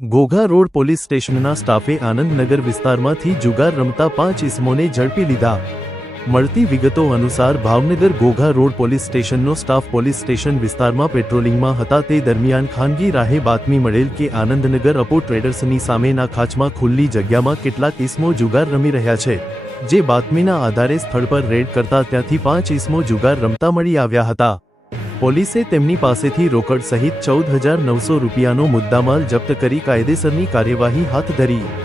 Ghogha road police સ્ટેશનના સ્ટાફે આનંદનગર વિસ્તારમાંથી જુગાર રમતા 5 ઇસમોને ઝડપી લીધા। મળતી વિગતો અનુસાર ભાવનગર ઘોઘા રોડ પોલીસ સ્ટેશનનો સ્ટાફ પોલીસ સ્ટેશન વિસ્તારમાં પેટ્રોલિંગમાં હતા તે દરમિયાન ખાનગી રાહે બાતમી મળેલ કે આનંદનગર અપો ટ્રેડર્સની સામેના ખાંચમાં ખુલ્લી જગ્યામાં કેટલાક ઇસમો જુગાર રમી રહ્યા છે, જે બાતમીના આધારે સ્થળ પર રેડ કરતા ત્યાંથી 5 ઇસમો જુગાર રમતા મળી આવ્યા હતા। પોલીસે તેમની પાસેથી રોકડ સહિત 14,900 રૂપિયાનો મુદ્દામાલ જપ્ત કરી કાયદેસરની કાર્યવાહી હાથ ધરી।